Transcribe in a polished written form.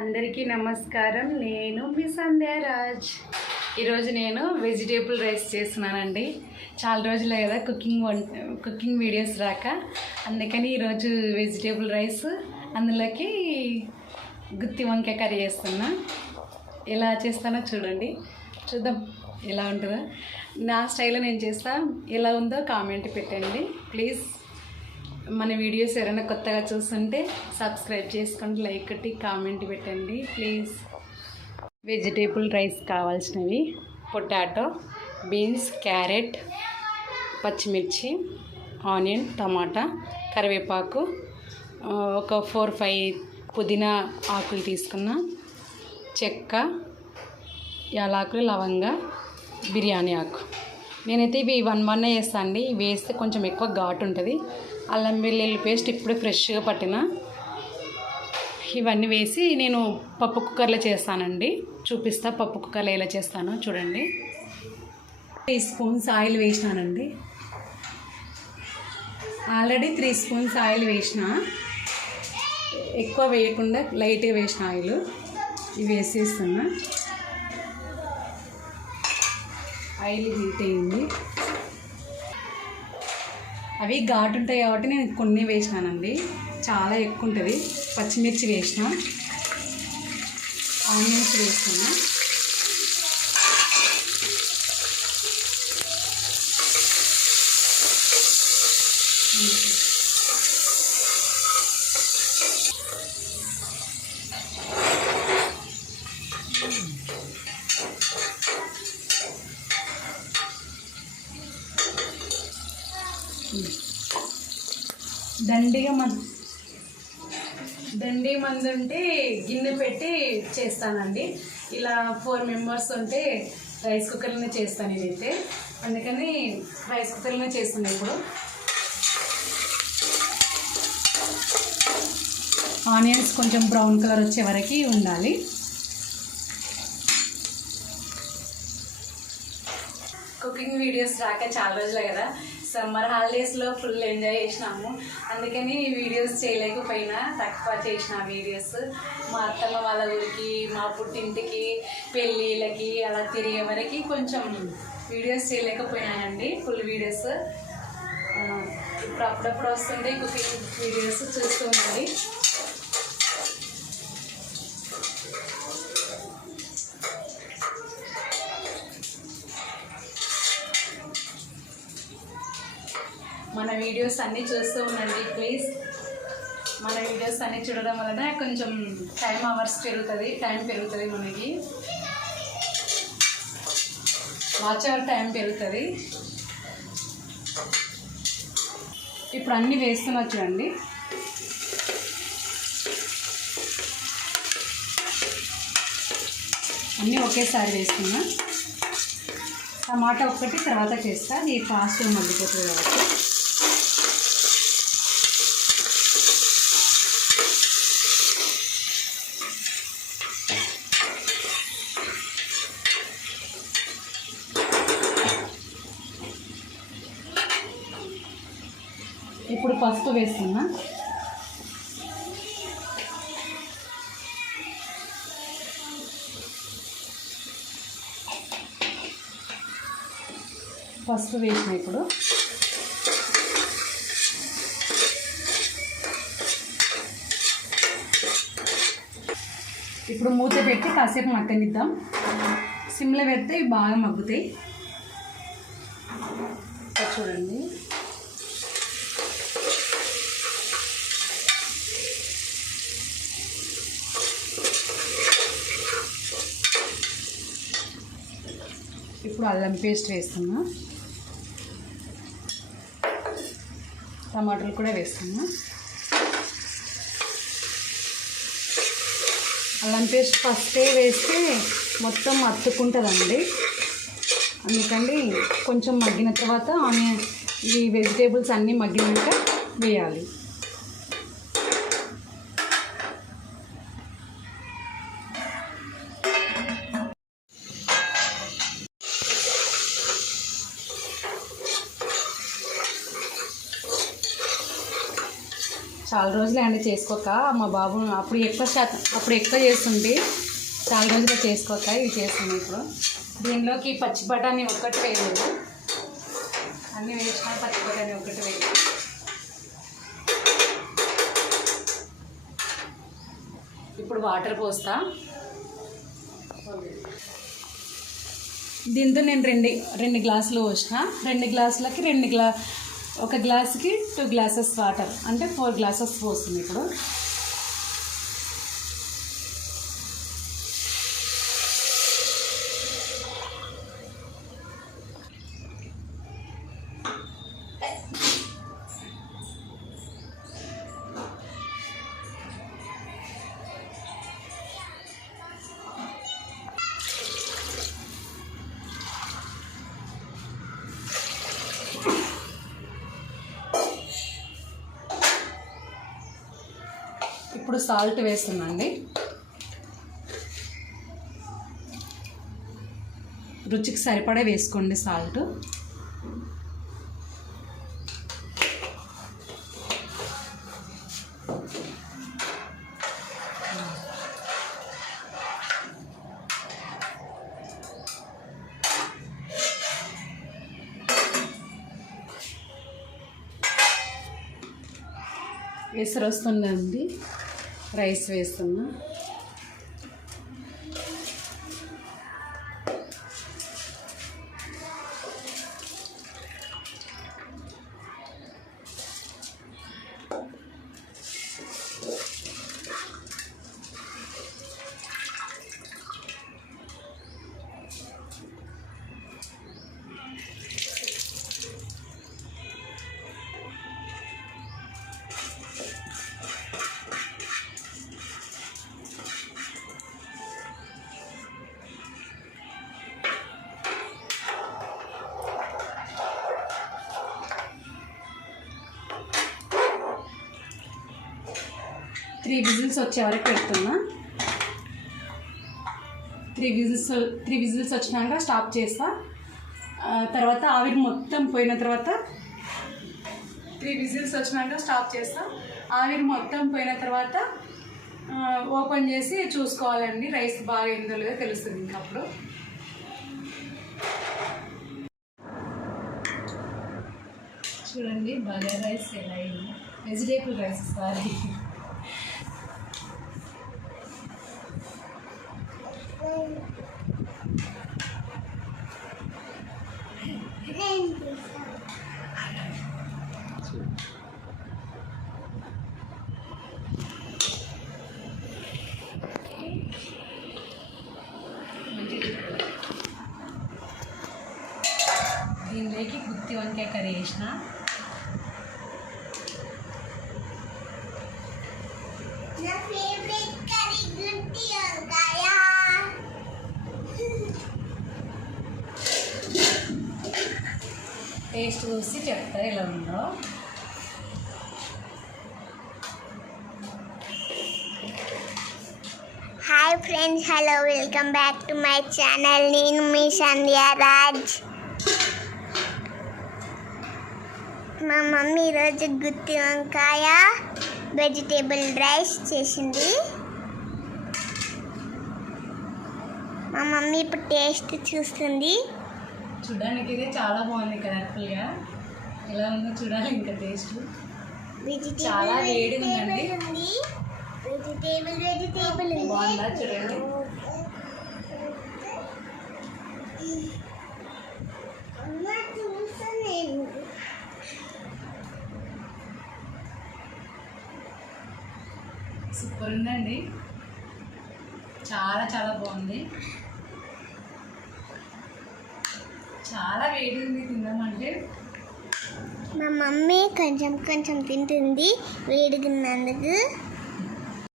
అందరికీ నమస్కారం. నేను మీ సంధ్యారాజ్. ఈరోజు నేను వెజిటేబుల్ రైస్ చేస్తున్నానండి. చాలా రోజులే కదా కుకింగ్ వీడియోస్ రాక, అందుకని ఈరోజు వెజిటేబుల్ రైస్, అందులోకి గుత్తి వంకాయ కర్రీ చేస్తున్నా. ఎలా చేస్తానో చూద్దాం ఎలా ఉంటుందో. నా స్టైల్లో నేను చేస్తా. ఎలా ఉందో కామెంట్ పెట్టండి ప్లీజ్. మన వీడియోస్ ఎవరైనా కొత్తగా చూస్తుంటే సబ్స్క్రైబ్ చేసుకోండి, లైక్ కొట్టి కామెంట్ పెట్టండి ప్లీజ్. వెజిటేబుల్ రైస్ కావాల్సినవి: పొటాటో, బీన్స్, క్యారెట్, పచ్చిమిర్చి, ఆనియన్, టమాటా, కరివేపాకు, ఒక 4-5 పుదీనా ఆకులు తీసుకున్న, చెక్క, యాలకులు, లవంగ, బిర్యానీ ఆకు. నేనైతే ఇవి 1 వేస్తాను అండి. ఇవి వేస్తే కొంచెం ఎక్కువ ఘాటు ఉంటుంది. అల్లం వెల్లుల్లి పేస్ట్ ఇప్పుడు ఫ్రెష్గా పట్టిన. ఇవన్నీ వేసి నేను పప్పు కుక్కర్లో చేస్తానండి. చూపిస్తా పప్పు కుక్కర్లో ఎలా చేస్తానో చూడండి. 3 స్పూన్స్ ఆయిల్ వేసినానండి. ఆల్రెడీ 3 స్పూన్స్ ఆయిల్ వేసిన. ఎక్కువ వేయకుండా లైట్గా వేసిన ఆయిల్ ఇవి వేసేస్తున్నా. ఆయిల్ హీట్ అయింది. అవి ఘాటు ఉంటాయి కాబట్టి నేను కొన్ని వేసినానండి. చాలా ఎక్కువ ఉంటుంది. పచ్చిమిర్చి వేసిన, ఆనియన్స్ వేస్తున్నా, దండి మంది ఉంటే గిన్నె పెట్టి చేస్తానండి. ఇలా 4 మెంబర్స్ ఉంటే రైస్ కుక్కర్లోనే చేస్తాను నేనైతే. అందుకని రైస్ కుక్కర్లోనే చేస్తున్నాను. ఇప్పుడు ఆనియన్స్ కొంచెం బ్రౌన్ కలర్ వచ్చే వరకు ఉండాలి. కుకింగ్ వీడియోస్ రాక చాలా రోజులే కదా. సమ్మర్ హాలిడేస్లో ఫుల్ ఎంజాయ్ చేసినాము. అందుకని వీడియోస్ చేయలేకపోయినా, తక్కువ చేసిన వీడియోస్. మా అత్తమ్మ వాళ్ళ ఊరికి, మా పుట్టింటికి, పెళ్ళిళ్ళకి అలా తిరిగే వరకు కొంచెం వీడియోస్ చేయలేకపోయినానండి. ఫుల్ వీడియోస్ ఇప్పుడు అప్పుడప్పుడు వస్తుంటే కుకింగ్ వీడియోస్ చూస్తూ ఉంటుంది. మన వీడియోస్ అన్నీ చూస్తూ ఉండండి ప్లీజ్. మన వీడియోస్ అన్నీ చూడడం వలన కొంచెం టైం పెరుగుతుంది మనకి. వాచ్ అవర్ టైం పెరుగుతుంది. ఇప్పుడు అన్నీ వేస్తున్నా చూడండి. అన్నీ ఒకేసారి వేస్తున్నా. టమాటా ఒక్కటి తర్వాత చేస్తా, అది ఫాస్ట్గా మగ్గిపోతుంది కాబట్టి. ఇప్పుడు పసుపు వేస్తున్నా. పసుపు వేసిన ఇప్పుడు మూత పెట్టి కాసేపు మగ్గనిద్దాం. సిమ్లో పెడితే ఇవి బాగా మగ్గుతాయి. చూడండి. ఇప్పుడు అల్లం పేస్ట్ వేస్తున్నా. టమాటాలు కూడా వేస్తున్నా. అల్లం పేస్ట్ ఫస్టే వేస్తే మొత్తం అతుక్కుంటుందండి. అందుకని కొంచెం మగ్గిన తర్వాత ఆనియన్, ఈ వెజిటేబుల్స్ అన్నీ మగ్గినాక వేయాలి. చాలా రోజులే అండి చేసుకోక. మా బాబు అప్పుడు ఎక్కువ చేస్తుంటే చాలా రోజులు చేసుకోక ఇవి చేస్తుంది. ఇప్పుడు దీనిలోకి పచ్చి బఠానీ ఒక్కటి వేయలేదు, అన్నీ వేసిన పచ్చి బఠానీ ఒక్కటి వేయలేదు. ఇప్పుడు వాటర్ పోస్తా. దీంతో నేను రెండు గ్లాసులు పోసిన. 2 గ్లాసులకి ఒక గ్లాసుకి 2 గ్లాసెస్ వాటర్, అంటే 4 గ్లాసెస్ పోస్తుంది. ఇప్పుడు ఇప్పుడు సాల్ట్ వేస్తున్నాండి. రుచికి సరిపడా వేసుకోండి సాల్ట్. ఎసరు వస్తుందండి, రైస్ వేస్తున్నా. త్రీ విజిల్స్ వచ్చే వరకు పెడుతున్నా. 3 విజిల్స్ వచ్చినాక స్టాప్ చేస్తా. తర్వాత ఆవిరి మొత్తం పోయిన తర్వాత 3 విజిల్స్ వచ్చినాక స్టాప్ చేస్తా. ఆవిరి మొత్తం పోయిన తర్వాత ఓపెన్ చేసి చూసుకోవాలండి, రైస్ బాగా అయిందో లేదో తెలుస్తుంది. ఇంకా అప్పుడు చూడండి బగారా రైస్ ఎలా అయింది, వెజిటేబుల్ రైస్ సారీ. దీనిలోకి గుత్తి వంకాయ కర్రీ వేసిన. టేస్ట్ చూసి చెప్తా ఎలా ఉందో. Hi friends, hello, welcome back to my channel. నేను మీ సంధ్యారాజ్. మా మమ్మీ ఈరోజు గుత్తి వంకాయ వెజిటేబుల్ రైస్ చేసింది. మా మమ్మీ ఇప్పుడు టేస్ట్ చూస్తుంది. చూడడానికి ఇది చాలా బాగుంది, కలర్ఫుల్గా. ఎలా ఉందో చూడాలి ఇంకా టేస్ట్. చాలా వేడిగా ఉందండి. వెజిటేబుల్ బాగుందా చూడండి. సూపర్ ఉందండి, చాలా చాలా బాగుంది. చాలా వేడి ఉంది, తిందామంటే. మా మమ్మీ కొంచెం కొంచెం తింటుంది వేడిగా ఉన్నందుకు.